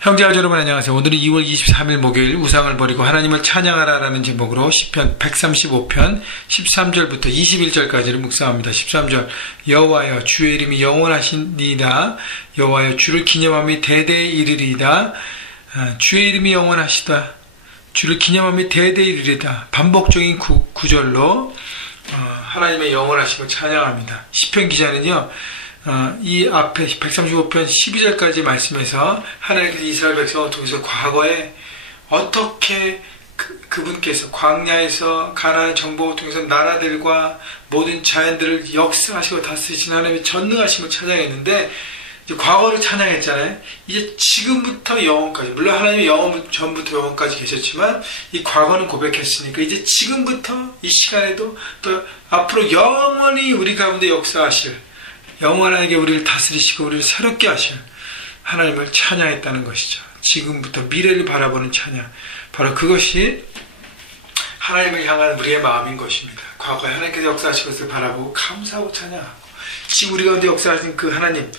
형제와 여러분 안녕하세요. 오늘은 2월 23일 목요일 우상을 버리고 하나님을 찬양하라라는 제목으로 시편 135편 13절부터 21절까지를 묵상합니다. 13절 여호와여 주의 이름이 영원하시니이다. 여호와여 주를 기념함이 대대에 이르리이다. 주의 이름이 영원하시다. 주를 기념함이 대대에 이르리이다. 반복적인 구절로 하나님의 영원하심을 찬양합니다. 시편 기자는요. 이 앞에 135편 12절까지 말씀에서 하나님께서 이스라엘 백성을 통해서 과거에 어떻게 그분께서 광야에서 가나안 정복을 통해서 나라들과 모든 자연들을 역사하시고 다스리신 하나님의 전능하심을 찬양했는데 이제 과거를 찬양했잖아요. 이제 지금부터 영원까지, 물론 하나님이 영원 전부터 영원까지 계셨지만 이 과거는 고백했으니까 이제 지금부터 이 시간에도 또 앞으로 영원히 우리 가운데 역사하실, 영원하게 우리를 다스리시고 우리를 새롭게 하실 하나님을 찬양했다는 것이죠. 지금부터 미래를 바라보는 찬양, 바로 그것이 하나님을 향한 우리의 마음인 것입니다. 과거에 하나님께서 역사하신 것을 바라보고 감사하고 찬양하고, 지금 우리 가운데 역사하신 그 하나님,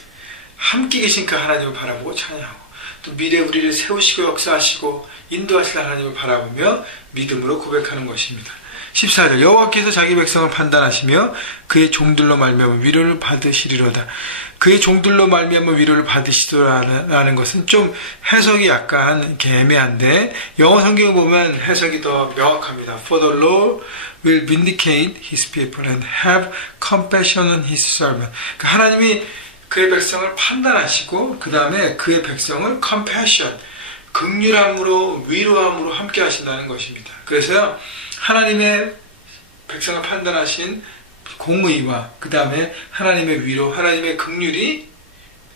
함께 계신 그 하나님을 바라보고 찬양하고, 또 미래에 우리를 세우시고 역사하시고 인도하실 하나님을 바라보며 믿음으로 고백하는 것입니다. 14절 여호와께서 자기 백성을 판단하시며 그의 종들로 말미암아 위로를 받으시리로다. 그의 종들로 말미암아 위로를 받으시리라는 것은 좀 해석이 약간 이렇게 애매한데 영어 성경을 보면 해석이 더 명확합니다. For the Lord will vindicate his people and have compassion on his servant. 하나님이 그의 백성을 판단하시고 그 다음에 그의 백성을 compassion, 긍휼함으로 위로함으로 함께 하신다는 것입니다. 그래서 하나님의 백성을 판단하신 공의와 그 다음에 하나님의 위로, 하나님의 긍휼이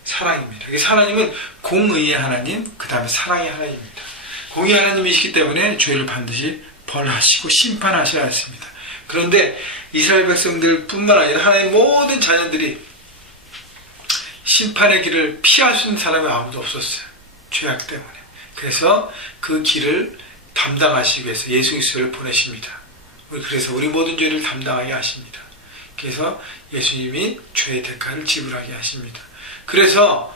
사랑입니다. 하나님은 공의의 하나님, 그 다음에 사랑의 하나님입니다. 공의의 하나님이시기 때문에 죄를 반드시 벌하시고 심판하셔야 했습니다. 그런데 이스라엘 백성들 뿐만 아니라 하나님의 모든 자녀들이 심판의 길을 피할 수 있는 사람이 아무도 없었어요. 죄악 때문에. 그래서 그 길을 담당하시기 위해서 예수 그리스도를 보내십니다. 그래서 우리 모든 죄를 담당하게 하십니다. 그래서 예수님이 죄의 대가를 지불하게 하십니다. 그래서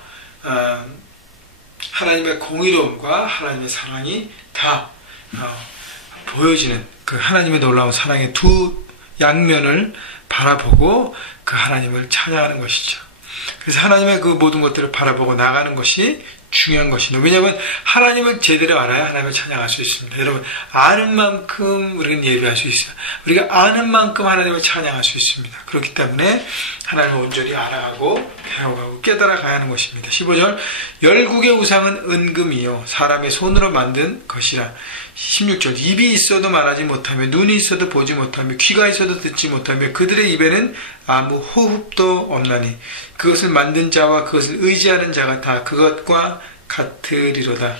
하나님의 공의로움과 하나님의 사랑이 다 보여지는 그 하나님의 놀라운 사랑의 두 양면을 바라보고 그 하나님을 찬양하는 것이죠. 그래서 하나님의 그 모든 것들을 바라보고 나가는 것이 중요한 것입니다. 왜냐하면 하나님을 제대로 알아야 하나님을 찬양할 수 있습니다. 여러분, 아는 만큼 우리는 예배할 수 있어요. 우리가 아는 만큼 하나님을 찬양할 수 있습니다. 그렇기 때문에 하나님을 온전히 알아가고 배워가고 깨달아가야 하는 것입니다. 15절 열국의 우상은 은금이요 사람의 손으로 만든 것이라. 16절 입이 있어도 말하지 못하며 눈이 있어도 보지 못하며 귀가 있어도 듣지 못하며 그들의 입에는 아무 호흡도 없나니 그것을 만든 자와 그것을 의지하는 자가 다 그것과 같으리로다.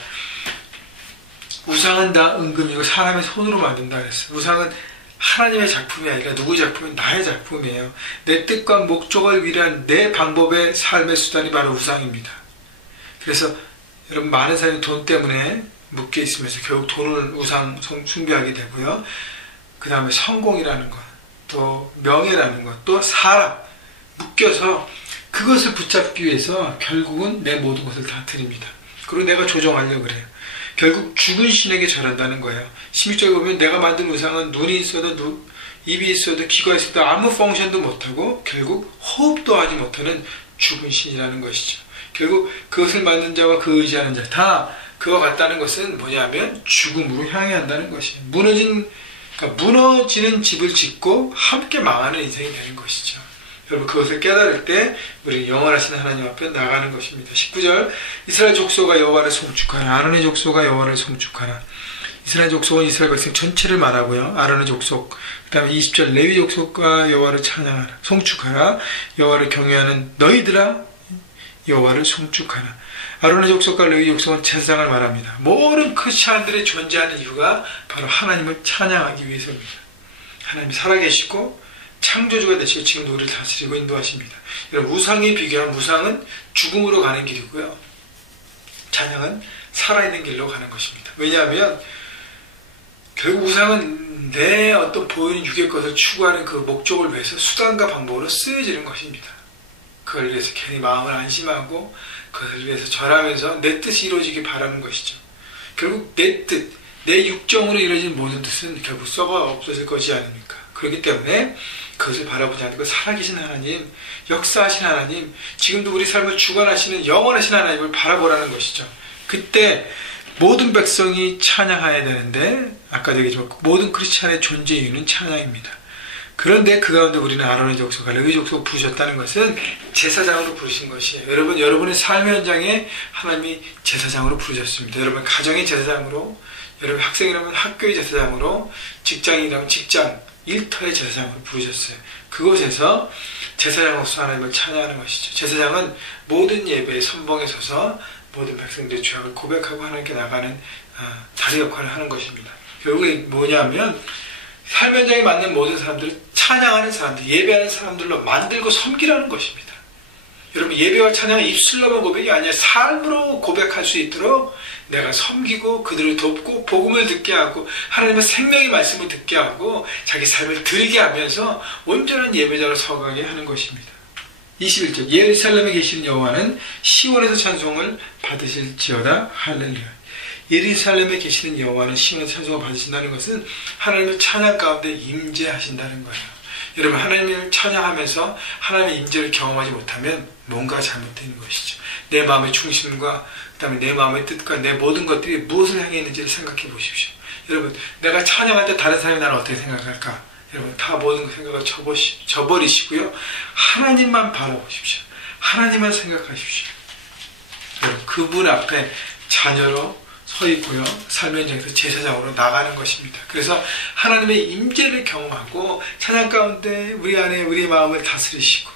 우상은 다 은금이고 사람의 손으로 만든다 그랬어요. 우상은 하나님의 작품이 아니라 누구의 작품은 나의 작품이에요. 내 뜻과 목적을 위한 내 방법의 삶의 수단이 바로 우상입니다. 그래서 여러분, 많은 사람이 돈 때문에 묶여 있으면서 결국 돈을 우상 숭배하게 되고요. 그 다음에 성공이라는 것, 또 명예라는 것, 또 사람 묶여서 그것을 붙잡기 위해서 결국은 내 모든 것을 다 드립니다. 그리고 내가 조종하려고 그래요. 결국 죽은 신에게 절한다는 거예요. 16절에 보면 내가 만든 우상은 눈이 있어도 입이 있어도 귀가 있어도 아무 펑션도 못하고 결국 호흡도 하지 못하는 죽은 신이라는 것이죠. 결국 그것을 만든 자와 그 의지하는 자 다 그와 같다는 것은 뭐냐면 죽음으로 향해 한다는 것이에요. 무너지는 집을 짓고 함께 망하는 인생이 되는 것이죠. 여러분, 그것을 깨달을 때 우리는 영원하신 하나님 앞에 나가는 것입니다. 19절 이스라엘 족속아 여호와를 송축하라. 아론의 족속아 여호와를 송축하라. 이스라엘 족속은 이스라엘 백성 전체를 말하고요. 아론의 족속, 그 다음에 20절 레위 족속과 여호와를 찬양하라. 송축하라. 여호와를 경외하는 너희들아 여호와를 송축하라. 아론의 족속과 레위 족속은 제사장을 말합니다. 모든 크리스찬들의 존재하는 이유가 바로 하나님을 찬양하기 위해서입니다. 하나님이 살아계시고 창조주가 되시고 지금도 우리를 다스리고 인도하십니다. 여러분, 우상에 비교하면 우상은 죽음으로 가는 길이고요. 찬양은 살아있는 길로 가는 것입니다. 왜냐하면 결국 우상은 내 어떤 보이는 육의 것을 추구하는 그 목적을 위해서 수단과 방법으로 쓰여지는 것입니다. 그걸 위해서 괜히 마음을 안심하고 그것을 위해서 절하면서 내 뜻이 이루어지길 바라는 것이죠. 결국 내 뜻, 내 육정으로 이루어진 모든 뜻은 결국 썩어 없어질 것이 아닙니까? 그렇기 때문에 그것을 바라보지 않고 살아계신 하나님, 역사하신 하나님, 지금도 우리 삶을 주관하시는 영원하신 하나님을 바라보라는 것이죠. 그때 모든 백성이 찬양해야 되는데 아까도 얘기했지만 모든 크리스찬의 존재 이유는 찬양입니다. 그런데 그 가운데 우리는 아론의 족속과 레위 족속을 부르셨다는 것은 제사장으로 부르신 것이에요. 여러분의 삶의 현장에 하나님이 제사장으로 부르셨습니다. 여러분 가정의 제사장으로, 여러분 학생이라면 학교의 제사장으로, 직장이라면 직장, 일터의 제사장으로 부르셨어요. 그곳에서 제사장으로서 하나님을 찬양하는 것이죠. 제사장은 모든 예배의 선봉에 서서 모든 백성들의 죄악을 고백하고 하나님께 나가는 다리 역할을 하는 것입니다. 결국에 뭐냐면 삶 현장에 맞는 모든 사람들을 찬양하는 사람들, 예배하는 사람들로 만들고 섬기라는 것입니다. 여러분 예배와 찬양은 입술로만 고백이 아니라 삶으로 고백할 수 있도록 내가 섬기고 그들을 돕고 복음을 듣게 하고 하나님의 생명의 말씀을 듣게 하고 자기 삶을 드리게 하면서 온전한 예배자로 서가게 하는 것입니다. 21절 예루살렘에 계시는 여호와는 시온에서 찬송을 받으실지어다. 할렐루야. 예루살렘에 계시는 여호와는 시온에서 찬송을 받으신다는 것은 하나님의 찬양 가운데 임재하신다는 거예요. 여러분 하나님을 찬양하면서 하나님의 임재를 경험하지 못하면 뭔가 잘못되는 것이죠. 내 마음의 중심과 그 다음에 내 마음의 뜻과 내 모든 것들이 무엇을 향해 있는지를 생각해 보십시오. 여러분 내가 찬양할 때 다른 사람이 나를 어떻게 생각할까? 여러분 다 모든 생각을 저버리시고요. 하나님만 바라보십시오. 하나님만 생각하십시오. 여러분 그분 앞에 자녀로 서 있고요. 삶의 현장에서 제사장으로 나가는 것입니다. 그래서 하나님의 임재를 경험하고 찬양 가운데 우리 안에 우리의 마음을 다스리시고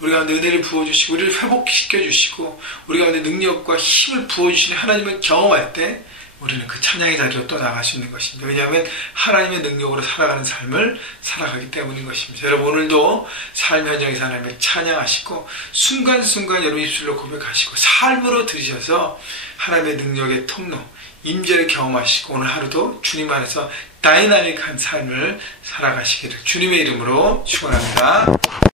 우리 가운데 은혜를 부어주시고 우리를 회복시켜주시고 우리 가운데 능력과 힘을 부어주시는 하나님을 경험할 때 우리는 그 찬양의 자리로 또 나갈 수 있는 것입니다. 왜냐하면 하나님의 능력으로 살아가는 삶을 살아가기 때문인 것입니다. 여러분 오늘도 삶 현장에서 하나님을 찬양하시고 순간순간 여러분 입술로 고백하시고 삶으로 들으셔서 하나님의 능력의 통로, 임재를 경험하시고 오늘 하루도 주님 안에서 다이나믹한 삶을 살아가시기를 주님의 이름으로 축원합니다.